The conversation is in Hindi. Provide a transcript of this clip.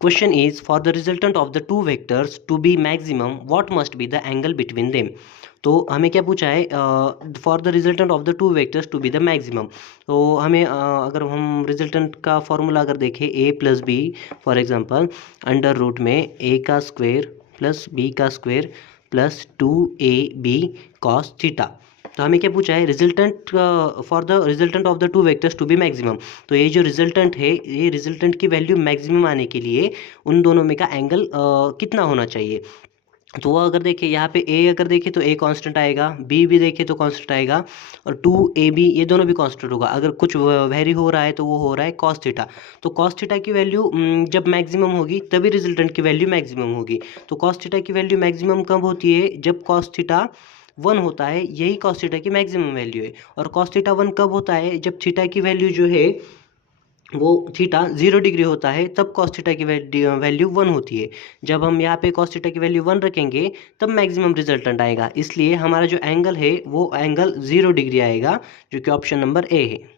Question is for the resultant of the two vectors to be maximum what must be the angle between them. तो हमें क्या पूछा है, for the resultant of the two vectors to be the maximum. तो हमें अगर हम रिजल्टेंट का फॉर्मूला अगर देखें A plus B, for example under root में ए का स्क्वायर प्लस बी का square plus 2ab cos theta. तो हमें क्या पूछा है, resultant for the resultant of the two vectors to be maximum. तो ये जो रिजल्टेंट है, ये रिजल्टेंट की वैल्यू मैक्सिमम आने के लिए उन दोनों में का एंगल कितना होना चाहिए। तो वो अगर देखें यहाँ पे ए अगर देखें तो ए कांस्टेंट आएगा, बी भी देखें तो कांस्टेंट आएगा, और 2ab ये दोनों भी कांस्टेंट होगा। अगर कुछ वेरी हो रहा है तो वो हो रहा है कॉस थीटा। तो कॉस थीटा की वैल्यू जब मैक्सिमम होगी तभी रिजल्टेंट की वैल्यू मैक्सिमम होगी। तो कॉस थीटा की वैल्यू मैक्सिमम कब होती है, जब कॉस थीटा 1 होता है, यही कॉस थीटा की मैक्सिमम वैल्यू है। और कॉस थीटा 1 कब होता है, जब थीटा की वैल्यू जो है वो थीटा 0 डिग्री होता है, तब कॉस थीटा की वैल्यू 1 होती है। जब हम यहाँ पे कॉस थीटा की वैल्यू 1 रखेंगे तब मैक्सिमम रिजल्टेंट आएगा। इसलिए हमारा जो एंगल है वो एंगल 0 डिग्री आएगा, जो कि ऑप्शन नंबर ए है।